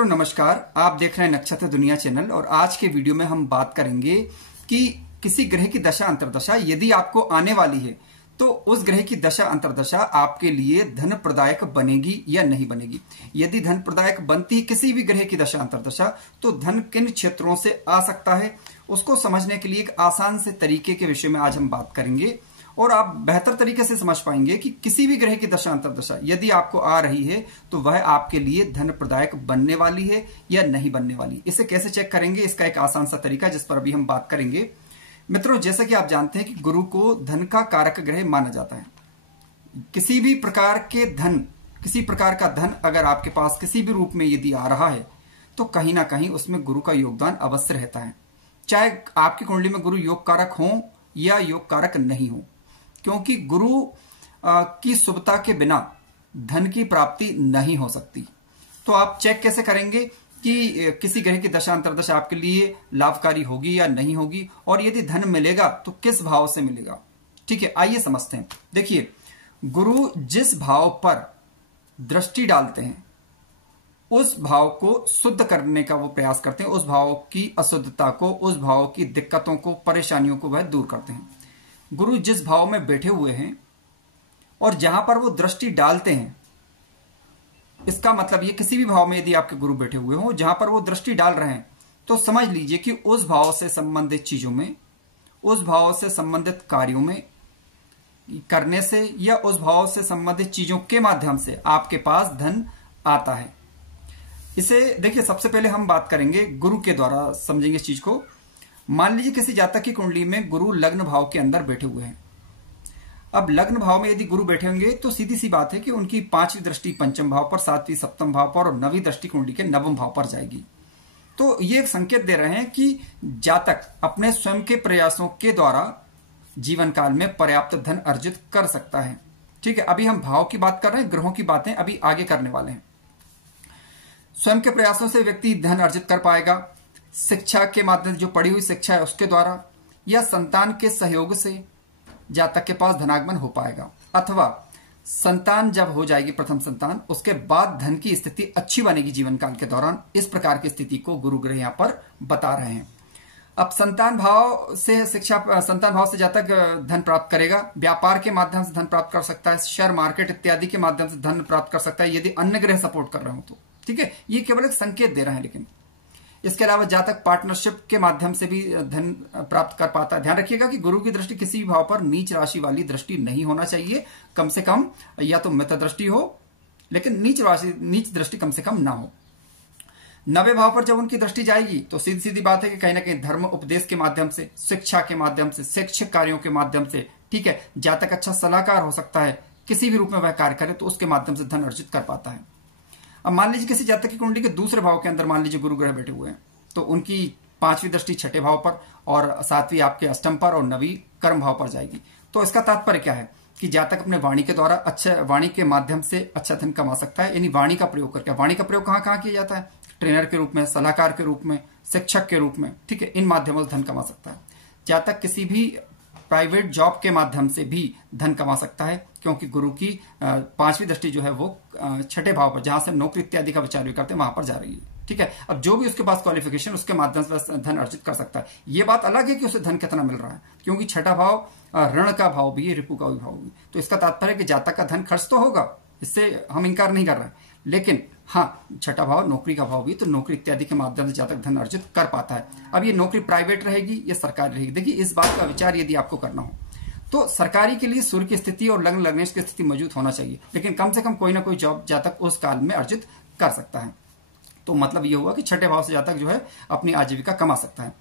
मित्रों नमस्कार, आप देख रहे हैं नक्षत्र दुनिया चैनल। और आज के वीडियो में हम बात करेंगे कि किसी ग्रह की दशा अंतर्दशा यदि आपको आने वाली है तो उस ग्रह की दशा अंतर्दशा आपके लिए धन प्रदायक बनेगी या नहीं बनेगी। यदि धन प्रदायक बनती है किसी भी ग्रह की दशा अंतर्दशा तो धन किन क्षेत्रों से आ सकता है, उसको समझने के लिए एक आसान से तरीके के विषय में आज हम बात करेंगे और आप बेहतर तरीके से समझ पाएंगे कि किसी भी ग्रह की दशा अंतर्दशा यदि आपको आ रही है तो वह आपके लिए धन प्रदायक बनने वाली है या नहीं बनने वाली। इसे कैसे चेक करेंगे, इसका एक आसान सा तरीका जिस पर अभी हम बात करेंगे। मित्रों, जैसा कि आप जानते हैं कि गुरु को धन का कारक ग्रह माना जाता है। किसी भी प्रकार के धन, किसी प्रकार का धन अगर आपके पास किसी भी रूप में यदि आ रहा है तो कहीं ना कहीं उसमें गुरु का योगदान अवश्य रहता है, चाहे आपकी कुंडली में गुरु योग कारक हो या योग कारक नहीं हो, क्योंकि गुरु की शुभता के बिना धन की प्राप्ति नहीं हो सकती। तो आप चेक कैसे करेंगे कि किसी ग्रह की दशा अंतर्दशा आपके लिए लाभकारी होगी या नहीं होगी, और यदि धन मिलेगा तो किस भाव से मिलेगा। ठीक है, आइए समझते हैं। देखिए, गुरु जिस भाव पर दृष्टि डालते हैं उस भाव को शुद्ध करने का वो प्रयास करते हैं, उस भाव की अशुद्धता को, उस भाव की दिक्कतों को, परेशानियों को वह दूर करते हैं। गुरु जिस भाव में बैठे हुए हैं और जहां पर वो दृष्टि डालते हैं, इसका मतलब ये किसी भी भाव में यदि आपके गुरु बैठे हुए हो जहां पर वो दृष्टि डाल रहे हैं तो समझ लीजिए कि उस भाव से संबंधित चीजों में, उस भाव से संबंधित कार्यों में करने से या उस भाव से संबंधित चीजों के माध्यम से आपके पास धन आता है। इसे देखिए, सबसे पहले हम बात करेंगे गुरु के द्वारा समझेंगे इस चीज को। मान लीजिए किसी जातक की कुंडली में गुरु लग्न भाव के अंदर बैठे हुए हैं। अब लग्न भाव में यदि गुरु बैठे होंगे तो सीधी सी बात है कि उनकी 5वीं दृष्टि पंचम भाव पर, 7वीं सप्तम भाव पर और 9वीं दृष्टि कुंडली के 9वें भाव पर जाएगी। तो ये एक संकेत दे रहे हैं कि जातक अपने स्वयं के प्रयासों के द्वारा जीवन काल में पर्याप्त धन अर्जित कर सकता है। ठीक है, अभी हम भाव की बात कर रहे हैं, ग्रहों की बातें अभी आगे करने वाले हैं। स्वयं के प्रयासों से व्यक्ति धन अर्जित कर पाएगा, शिक्षा के माध्यम जो पढ़ी हुई शिक्षा है उसके द्वारा, या संतान के सहयोग से जातक के पास धनागमन हो पाएगा, अथवा संतान जब हो जाएगी प्रथम संतान, उसके बाद धन की स्थिति अच्छी बनेगी जीवन काल के दौरान। इस प्रकार की स्थिति को गुरु ग्रह यहां पर बता रहे हैं। अब संतान भाव से शिक्षा, संतान भाव से जातक धन प्राप्त करेगा, व्यापार के माध्यम से धन प्राप्त कर सकता है, शेयर मार्केट इत्यादि के माध्यम से धन प्राप्त कर सकता है यदि अन्य ग्रह सपोर्ट कर रहे हो तो। ठीक है, ये केवल एक संकेत दे रहे हैं। लेकिन इसके अलावा जातक पार्टनरशिप के माध्यम से भी धन प्राप्त कर पाता है। ध्यान रखिएगा कि गुरु की दृष्टि किसी भी भाव पर नीच राशि वाली दृष्टि नहीं होना चाहिए। कम से कम या तो मित्र दृष्टि हो, लेकिन नीच दृष्टि कम से कम ना हो। 9वें भाव पर जब उनकी दृष्टि जाएगी तो सीधी सीधी बात है कि कहीं ना कहीं धर्म उपदेश के माध्यम से, शिक्षा के माध्यम से, शैक्षिक कार्यों के माध्यम से, ठीक है, जातक अच्छा सलाहकार हो सकता है। किसी भी रूप में वह कार्य करे तो उसके माध्यम से धन अर्जित कर पाता है। अब मान लीजिए किसी जातक की कुंडली के दूसरे भाव के अंदर मान लीजिए गुरु ग्रह बैठे हुए हैं, तो उनकी 5वीं दृष्टि 6ठे भाव पर और 7वीं आपके अष्टम पर और 9वीं कर्म भाव पर जाएगी। तो इसका तात्पर्य क्या है कि जातक अपने वाणी के द्वारा, अच्छा वाणी के माध्यम से अच्छा धन कमा सकता है। यानी वाणी का प्रयोग करके, वाणी का प्रयोग कहां कहां किया जाता है? ट्रेनर के रूप में, सलाहकार के रूप में, शिक्षक के रूप में। ठीक है, इन माध्यमों से धन कमा सकता है। जातक किसी भी प्राइवेट जॉब के माध्यम से भी धन कमा सकता है, क्योंकि गुरु की 5वीं दृष्टि जो है वो 6ठे भाव पर, जहां से नौकरी इत्यादि का विचार भी करते हैं, वहां पर जा रही है। ठीक है, अब जो भी उसके पास क्वालिफिकेशन, उसके माध्यम से धन अर्जित कर सकता है। ये बात अलग है कि उसे धन कितना मिल रहा है, क्योंकि 6ठा भाव ऋण का भाव भी है, रिपु का भी भाव भी। तो इसका तात्पर्य है कि जातक का धन खर्च तो होगा, इससे हम इंकार नहीं कर रहे हैं, लेकिन हाँ, 6ठा भाव नौकरी का भाव भी, तो नौकरी इत्यादि के माध्यम से जातक धन अर्जित कर पाता है। अब ये नौकरी प्राइवेट रहेगी या सरकारी रहेगी, देखिए इस बात का विचार यदि आपको करना हो तो सरकारी के लिए सूर्य की स्थिति और लग्न लग्नेश की स्थिति मौजूद होना चाहिए, लेकिन कम से कम कोई ना कोई जॉब जातक उस काल में अर्जित कर सकता है। तो मतलब ये हुआ कि 6ठे भाव से जातक जो है अपनी आजीविका कमा सकता है।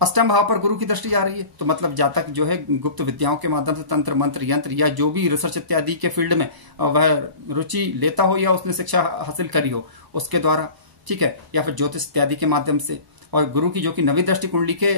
अष्टम भाव पर गुरु की दृष्टि जा रही है, तो मतलब जातक जो है गुप्त विद्याओं के माध्यम से, तंत्र मंत्र यंत्र या जो भी रिसर्च इत्यादि के फील्ड में वह रुचि लेता हो या उसने शिक्षा हासिल करी हो उसके द्वारा, ठीक है, या फिर ज्योतिष इत्यादि के माध्यम से। और गुरु की जो कि 9वीं दृष्टि कुंडली के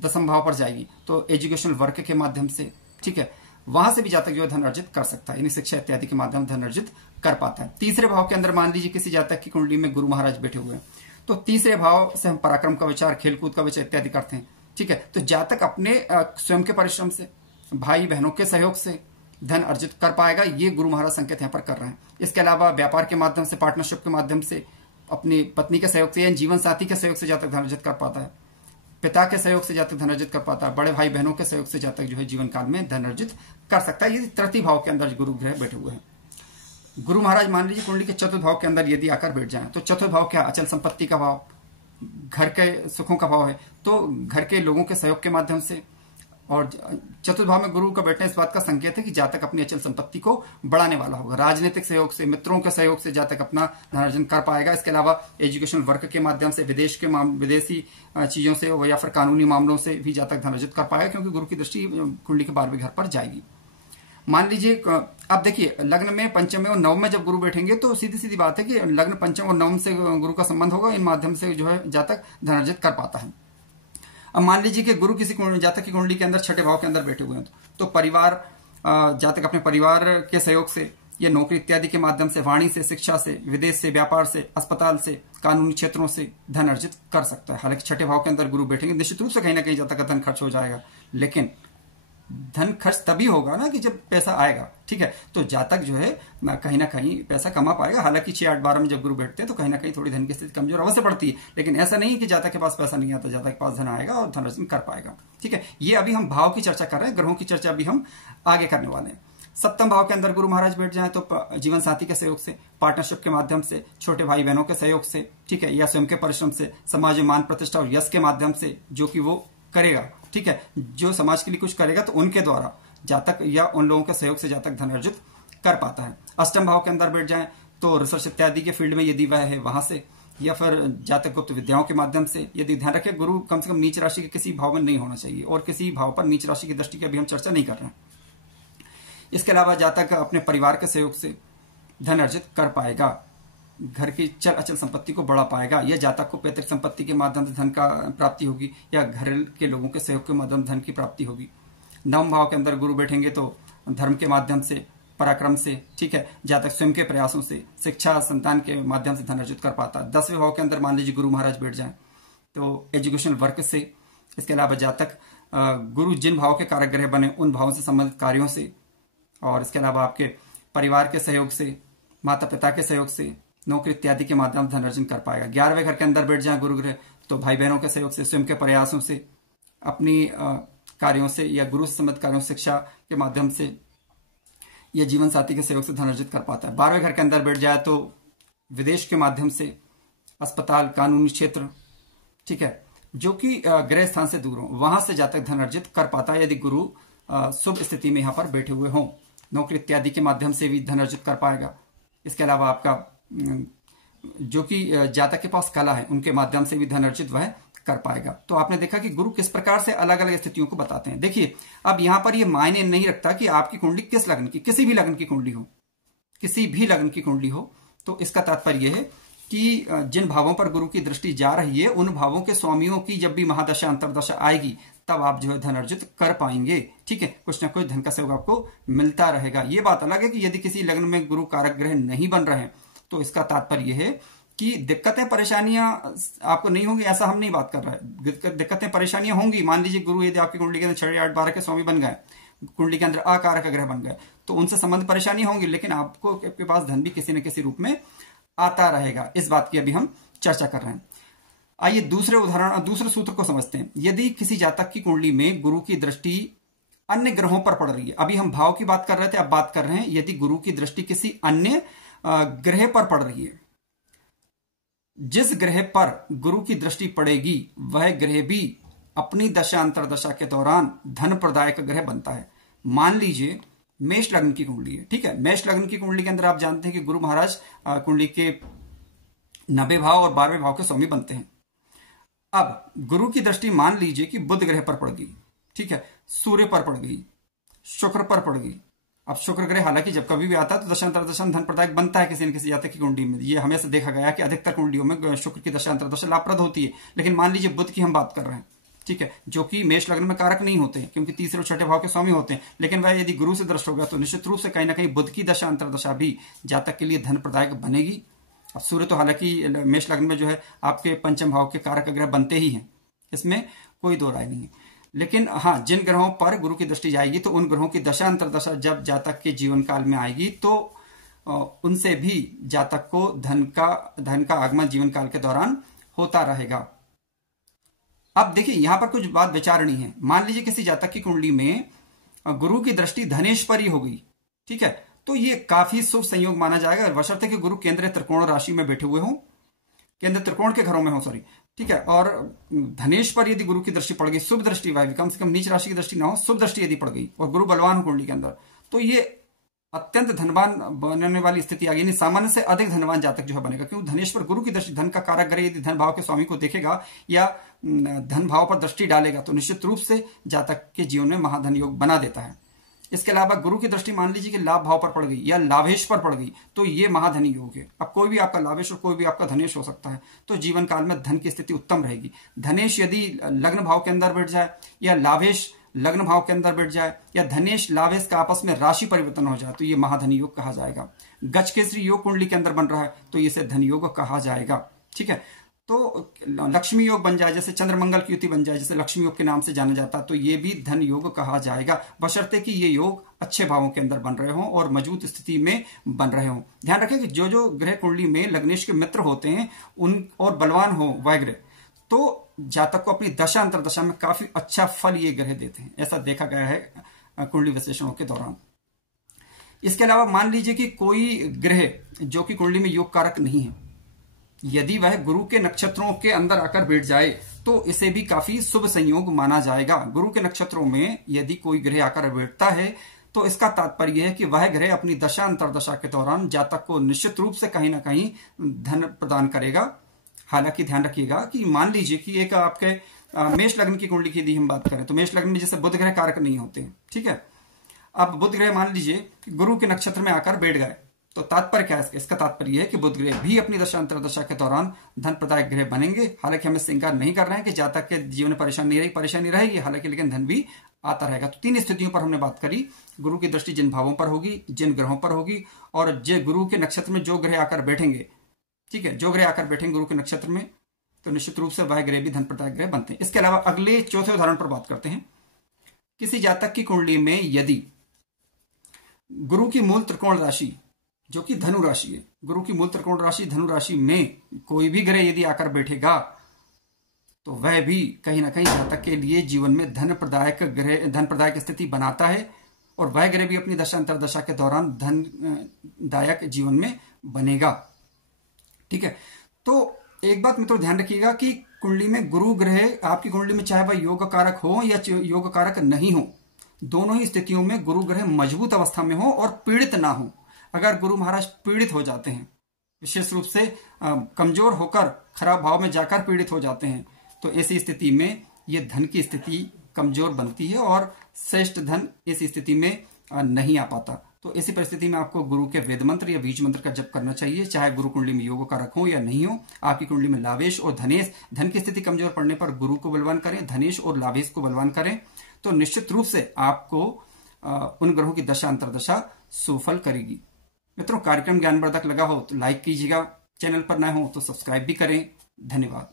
10वें भाव पर जाएगी तो एजुकेशनल वर्क के माध्यम से, ठीक है, वहां से भी जातक जो है धन अर्जित कर सकता है, यानी शिक्षा इत्यादि के माध्यम धन अर्जित कर पाता है। तीसरे भाव के अंदर मान लीजिए किसी जातक की कुंडली में गुरु महाराज बैठे हुए हैं, तो तीसरे भाव से हम पराक्रम का विचार, खेलकूद का विचार इत्यादि करते हैं। ठीक है, तो जातक अपने स्वयं के परिश्रम से, भाई बहनों के सहयोग से धन अर्जित कर पाएगा। ये गुरु महाराज संकेत यहाँ पर कर रहे हैं। इसके अलावा व्यापार के माध्यम से, पार्टनरशिप के माध्यम से, अपनी पत्नी के सहयोग से या जीवन साथी के सहयोग से जातक धन अर्जित कर पाता है, पिता के सहयोग से जातक धन अर्जित कर पाता है, बड़े भाई बहनों के सहयोग से जातक जो है जीवन काल में धन अर्जित कर सकता है, यदि तृतीय भाव के अंदर गुरु ग्रह बैठे हुए हैं। गुरु महाराज मान लीजिए कुंडली के चतुर्थ भाव के अंदर यदि आकर बैठ जाएं, तो चतुर्थ भाव क्या, अचल संपत्ति का भाव, घर के सुखों का भाव है, तो घर के लोगों के सहयोग के माध्यम से, और चतुर्थ भाव में गुरु का बैठना इस बात का संकेत है कि जातक अपनी अचल संपत्ति को बढ़ाने वाला होगा। राजनीतिक सहयोग से, मित्रों के सहयोग से जातक अपना धनार्जन कर पाएगा। इसके अलावा एजुकेशनल वर्क के माध्यम से, विदेशी चीजों से या फिर कानूनी मामलों से भी जातक धन अर्जित कर पाएगा, क्योंकि गुरु की दृष्टि कुंडली के 12वें घर पर जाएगी। मान लीजिए अब देखिए, लग्न में, पंचम में और नवम में जब गुरु बैठेंगे तो सीधी सीधी बात है कि लग्न, पंचम और नवम से गुरु का संबंध होगा, इन माध्यम से जो है जातक धन अर्जित कर पाता है। अब मान लीजिए कि गुरु किसी जातक की कुंडली के अंदर छठे भाव के अंदर बैठे हुए हैं, तो परिवार, जातक अपने परिवार के सहयोग से या नौकरी इत्यादि के माध्यम से, वाणी से, शिक्षा से, विदेश से, व्यापार से, अस्पताल से, कानूनी क्षेत्रों से धन अर्जित कर सकता है। हालांकि छठे भाव के अंदर गुरु बैठेंगे, निश्चित रूप से कहीं ना कहीं जातक का धन खर्च हो जाएगा, लेकिन धन खर्च तभी होगा ना कि जब पैसा आएगा, ठीक है। तो जातक जो है कहीं ना कहीं पैसा कमा पाएगा। हालांकि 6, 8, 12 में जब गुरु बैठते हैं तो कहीं ना कहीं थोड़ी धन की स्थिति कमजोर अवश्य पड़ती है, लेकिन ऐसा नहीं कि जातक के पास पैसा नहीं आता, जातक के पास धन आएगा और धन अर्जन कर पाएगा, ठीक है। ये अभी हम भाव की चर्चा कर रहे हैं, ग्रहों की चर्चा अभी हम आगे करने वाले हैं। सप्तम भाव के अंदर गुरु महाराज बैठ जाए तो जीवन साथी के सहयोग से, पार्टनरशिप के माध्यम से, छोटे भाई बहनों के सहयोग से, ठीक है, या स्वयं के परिश्रम से, समाज में मान प्रतिष्ठा और यश के माध्यम से जो कि वो करेगा, ठीक है, जो समाज के लिए कुछ करेगा तो उनके द्वारा जातक या उन लोगों के सहयोग से जातक धन अर्जित कर पाता है। अष्टम भाव के अंदर बैठ जाए तो रिसर्च इत्यादि के फील्ड में यदि वह है वहां से, या फिर जातक गुप्त विद्याओं के माध्यम से। यदि ध्यान रखें, गुरु कम से कम नीच राशि के किसी भाव में नहीं होना चाहिए, और किसी भाव पर नीच राशि की दृष्टि की अभी हम चर्चा नहीं कर रहे हैं। इसके अलावा जातक अपने परिवार के सहयोग से धन अर्जित कर पाएगा, घर की चल अचल संपत्ति को बढ़ा पाएगा, या जातक को पैतृक संपत्ति के माध्यम से धन का प्राप्ति होगी, या घर के लोगों के सहयोग के माध्यम धन की प्राप्ति होगी। नवम भाव के अंदर गुरु बैठेंगे तो धर्म के माध्यम से, पराक्रम से, ठीक है, जातक स्वयं के प्रयासों से, शिक्षा, संतान के माध्यम से धन अर्जित कर पाता है। 10वें भाव के अंदर मान लीजिए गुरु महाराज बैठ जाए तो एजुकेशन वर्क से। इसके अलावा जातक गुरु जिन भाव के कारक ग्रह बने उन भावों से संबंधित कार्यों से, और इसके अलावा आपके परिवार के सहयोग से, माता पिता के सहयोग से, नौकरी इत्यादि के माध्यम धन अर्जन कर पाएगा। 11वें घर के अंदर बैठ जाए गुरु ग्रह तो भाई बहनों के सहयोग से, स्वयं के प्रयासों से, अपनी कार्यों से या गुरु से संबंधित कार्यों, शिक्षा के माध्यम से या जीवन साथी के सहयोग से धन अर्जित कर पाता है। 12वें घर के अंदर बैठ जाए तो विदेश के माध्यम से, अस्पताल, कानूनी क्षेत्र, ठीक है, जो कि ग्रह स्थान से दूर हो, वहां से जातक धन अर्जित कर पाता है यदि गुरु शुभ स्थिति में यहां पर बैठे हुए हों। नौकरी इत्यादि के माध्यम से भी धन अर्जित कर पाएगा। इसके अलावा आपका जो कि जातक के पास कला है उनके माध्यम से भी धन अर्जित वह कर पाएगा। तो आपने देखा कि गुरु किस प्रकार से अलग अलग स्थितियों को बताते हैं। देखिए, अब यहां पर यह मायने नहीं रखता कि आपकी कुंडली किस लग्न की, किसी भी लग्न की कुंडली हो, किसी भी लग्न की कुंडली हो, तो इसका तात्पर्य है कि जिन भावों पर गुरु की दृष्टि जा रही है उन भावों के स्वामियों की जब भी महादशा अंतरदशा आएगी तब आप जो है धन अर्जित कर पाएंगे, ठीक है, कुछ ना कुछ धन का सहयोग आपको मिलता रहेगा। ये बात अलग है कि यदि किसी लग्न में गुरु कारक ग्रह नहीं बन रहे हैं तो इसका तात्पर्य है कि दिक्कतें परेशानियां आपको नहीं होंगी, ऐसा हम नहीं बात कर रहे हैं। दिक्कतें परेशानियां होंगी। मान लीजिए गुरु यदि आपकी कुंडली के अंदर 6, 8, 12 के स्वामी बन गए, कुंडली के अंदर अकारक ग्रह बन गए, तो उनसे संबंधित परेशानियां होंगी, लेकिन आपके पास धन भी किसी न किसी रूप में आता रहेगा। इस बात की अभी हम चर्चा कर रहे हैं। आइए दूसरे सूत्र को समझते हैं। यदि किसी जातक की कुंडली में गुरु की दृष्टि अन्य ग्रहों पर पड़ रही है, अभी हम भाव की बात कर रहे थे, अब बात कर रहे हैं यदि गुरु की दृष्टि किसी अन्य ग्रह पर पड़ रही है, जिस ग्रह पर गुरु की दृष्टि पड़ेगी वह ग्रह भी अपनी दशा अंतरदशा के दौरान धन प्रदायक ग्रह बनता है। मान लीजिए मेष लग्न की कुंडली है, ठीक है, मेष लग्न की कुंडली के अंदर आप जानते हैं कि गुरु महाराज कुंडली के 90 भाव और 12वें भाव के स्वामी बनते हैं। अब गुरु की दृष्टि मान लीजिए कि बुध ग्रह पर पड़ गई, ठीक है, सूर्य पर पड़ गई, शुक्र पर पड़ गई। अब शुक्र ग्रह हालांकि जब कभी भी आता है तो दशांतरदशा धन प्रदायक बनता है किसी न किसी जातक की कुंडली में। ये हमेशा देखा गया कि अधिकतर कुंडलियों में शुक्र की दशांतरदशा लाभप्रद होती है। लेकिन मान लीजिए बुध की हम बात कर रहे हैं, ठीक है, जो कि मेष लग्न में कारक नहीं होते हैं क्योंकि तीसरे और छठे भाव के स्वामी होते हैं, लेकिन वह यदि गुरु से दृष्ट होगा तो निश्चित रूप से कहीं ना कहीं बुध की दशा अंतरदशा भी जातक के लिए धन प्रदायक बनेगी। अब सूर्य तो हालांकि मेष लग्न में जो है आपके पंचम भाव के कारक ग्रह बनते ही हैं, इसमें कोई दो राय नहीं है। लेकिन हाँ, जिन ग्रहों पर गुरु की दृष्टि जाएगी तो उन ग्रहों की दशा अंतरदशा जब जातक के जीवन काल में आएगी तो उनसे भी जातक को धन का आगमन जीवन काल के दौरान होता रहेगा। अब देखिए यहां पर कुछ बात विचारणी है। मान लीजिए किसी जातक की कुंडली में गुरु की दृष्टि धनेश पर ही हो गई, ठीक है, तो ये काफी शुभ संयोग माना जाएगा, बशर्ते कि गुरु केंद्र त्रिकोण राशि में बैठे हुए हों, केंद्र त्रिकोण के घरों में हो, सॉरी, ठीक है। और धनेश पर यदि गुरु की दृष्टि पड़ गई, शुभ दृष्टि भाई, कम से कम नीच राशि की दृष्टि ना हो, शुभ दृष्टि यदि पड़ गई और गुरु बलवान हो कुंडली के अंदर, तो ये अत्यंत धनवान बनने वाली स्थिति आ गई। सामान्य से अधिक धनवान जातक जो है बनेगा, क्योंकि धनेश पर गुरु की दृष्टि, धन का कारक ग्रह यदि धन भाव के स्वामी को देखेगा या धन भाव पर दृष्टि डालेगा तो निश्चित रूप से जातक के जीवन में महाधन योग बना देता है। इसके अलावा गुरु की दृष्टि मान लीजिए कि लाभ भाव पर पड़ गई या लाभेश पर पड़ गई तो ये महाधनी योग है। अब कोई भी आपका लाभेश और कोई भी आपका धनेश हो सकता है, तो जीवन काल में धन की स्थिति उत्तम रहेगी। धनेश यदि लग्न भाव के अंदर बैठ जाए या लाभेश लग्न भाव के अंदर बैठ जाए या धनेश लाभेश का आपस में राशि परिवर्तन हो जाए तो ये महाधनी योग कहा जाएगा। गजकेसरी योग कुंडली के अंदर बन रहा है तो इसे धन योग कहा जाएगा, ठीक है। तो लक्ष्मी योग बन जाए, जैसे चंद्रमंगल की युति बन जाए, जैसे लक्ष्मी योग के नाम से जाना जाता है, तो ये भी धन योग कहा जाएगा, बशर्ते कि ये योग अच्छे भावों के अंदर बन रहे हों और मजबूत स्थिति में बन रहे हों। ध्यान रखें कि जो जो ग्रह कुंडली में लग्नेश के मित्र होते हैं उन और बलवान हो वह ग्रह, तो जातक को अपनी दशा अंतरदशा में काफी अच्छा फल ये ग्रह देते हैं, ऐसा देखा गया है कुंडली विश्लेषणों के दौरान। इसके अलावा मान लीजिए कि कोई ग्रह जो कि कुंडली में योग कारक नहीं है, यदि वह गुरु के नक्षत्रों के अंदर आकर बैठ जाए तो इसे भी काफी शुभ संयोग माना जाएगा। गुरु के नक्षत्रों में यदि कोई ग्रह आकर बैठता है तो इसका तात्पर्य है कि वह ग्रह अपनी दशा अंतरदशा के दौरान जातक को निश्चित रूप से कहीं ना कहीं धन प्रदान करेगा। हालांकि ध्यान रखिएगा कि मान लीजिए कि एक आपके मेष लग्न की कुंडली की यदि हम बात करें तो मेष लग्न में जैसे बुध ग्रह कारक नहीं होते, ठीक है। अब बुध ग्रह मान लीजिए कि गुरु के नक्षत्र में आकर बैठ गए तो तात्पर्य क्या है इसका? तात्पर्य है कि बुध ग्रह भी अपनी दशा अंतरदशा के दौरान धन प्रदायक ग्रह बनेंगे। हालांकि हम इससे इंकार नहीं कर रहे हैं कि जातक के जीवन में परेशानी रहेगी, हालांकि लेकिन धन भी आता रहेगा। तो तीन स्थितियों पर हमने बात करी। गुरु की दृष्टि जिन भावों पर होगी, जिन ग्रहों पर होगी, और जो गुरु के नक्षत्र में जो ग्रह आकर बैठेंगे, ठीक है, जो ग्रह आकर बैठेंगे गुरु के नक्षत्र में, तो निश्चित रूप से वह ग्रह भी धन प्रदायक ग्रह बनते हैं। इसके अलावा अगले चौथे उदाहरण पर बात करते हैं। किसी जातक की कुंडली में यदि गुरु की मूल त्रिकोण राशि जो कि धनु राशि है, गुरु की मूल त्रिकोण राशि धनु राशि में कोई भी ग्रह यदि आकर बैठेगा तो वह भी कहीं ना कहीं जातक के लिए जीवन में धन प्रदायक स्थिति बनाता है, और वह ग्रह भी अपनी दशा अंतरदशा के दौरान धनदायक जीवन में बनेगा, ठीक है। तो एक बात मित्रों ध्यान रखिएगा कि कुंडली में गुरु ग्रह आपकी कुंडली में चाहे वह योग कारक हो या योग कारक नहीं हो, दोनों ही स्थितियों में गुरु ग्रह मजबूत अवस्था में हो और पीड़ित ना हो। अगर गुरु महाराज पीड़ित हो जाते हैं, विशेष रूप से कमजोर होकर खराब भाव में जाकर पीड़ित हो जाते हैं, तो ऐसी स्थिति में ये धन की स्थिति कमजोर बनती है और श्रेष्ठ धन इस स्थिति में नहीं आ पाता। तो ऐसी परिस्थिति में आपको गुरु के वेद मंत्र या बीज मंत्र का जप करना चाहिए, चाहे गुरु कुंडली में योग कारक हो या नहीं हो। आपकी कुंडली में लाभेश और धनेश, धन की स्थिति कमजोर पड़ने पर गुरु को बलवान करें, धनेश और लाभेश को बलवान करें, तो निश्चित रूप से आपको उन ग्रहों की दशा अंतरदशा सुफल करेगी। मित्रों, कार्यक्रम ज्ञानवर्धक लगा हो तो लाइक कीजिएगा, चैनल पर नए हो तो सब्सक्राइब भी करें। धन्यवाद।